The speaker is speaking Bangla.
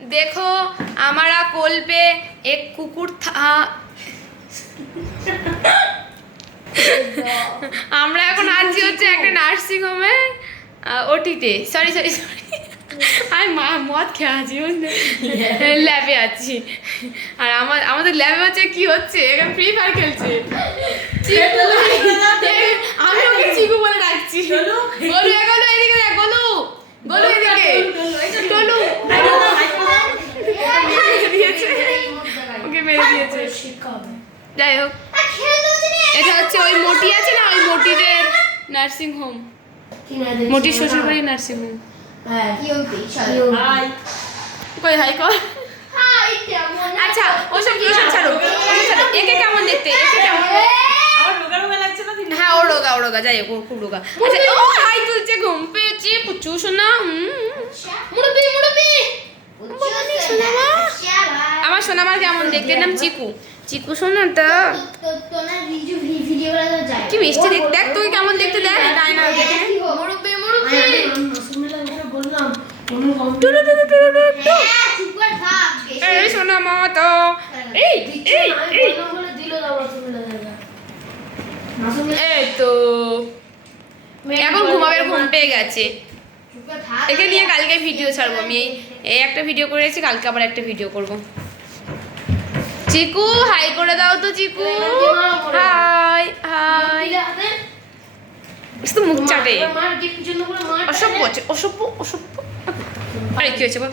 देखो हमारा कोल पे एक कुकुर था। আমরা এখন আছি হচ্ছে একটা নার্সিং হোমে ওটিতে সরি আমি মদ খেয়ে আছি ল্যাবে আছি। আর আমাদের ল্যাবে হচ্ছে কি হচ্ছে এখানে ফ্রি ফায়ার খেলছে। আমি ওকে চিকু বলে ডাকছি। গোলু এগোলো এদিকে দেখ গোলু গোলু এদিকে গোলু দিয়েছে ওকে মেরে দিয়েছে। যাই হোক এটা হচ্ছে ওই মোটি আছে না ওই মোটিদের নার্সিং হোম মোটির শ্বশুরবাড়ির নার্সিং হোম। কই হাই কর। আচ্ছা ওসব কি সব ছাড়ো একে কেমন দেখতে একে কেমন হ্যাঁ ও রোগা যাই হোক খুব রোগা। আচ্ছা ও হাই তুলছে ঘুম পেয়েছে পুচু শোনা আমার সোনামার কেমন দেখতে নাম চিকু চিকু শোনাটা কি মিষ্টি দেখতে দেখ তুই কেমন দেখতে দেখ ডায়না দেখে এই সোনামা তো এই তো এখন ঘুমাবে ঘুম পেয়ে গেছে। একে নিয়ে কালকে ভিডিও ছাড়বো আমি এই একটা ভিডিও করেছি কালকে আবার একটা ভিডিও করব। চিকু হাই করে দাও তো চিকু হাই হাই তো মুখ চাটে অসভ্য আছে অসভ্য আরে কি হয়েছে বল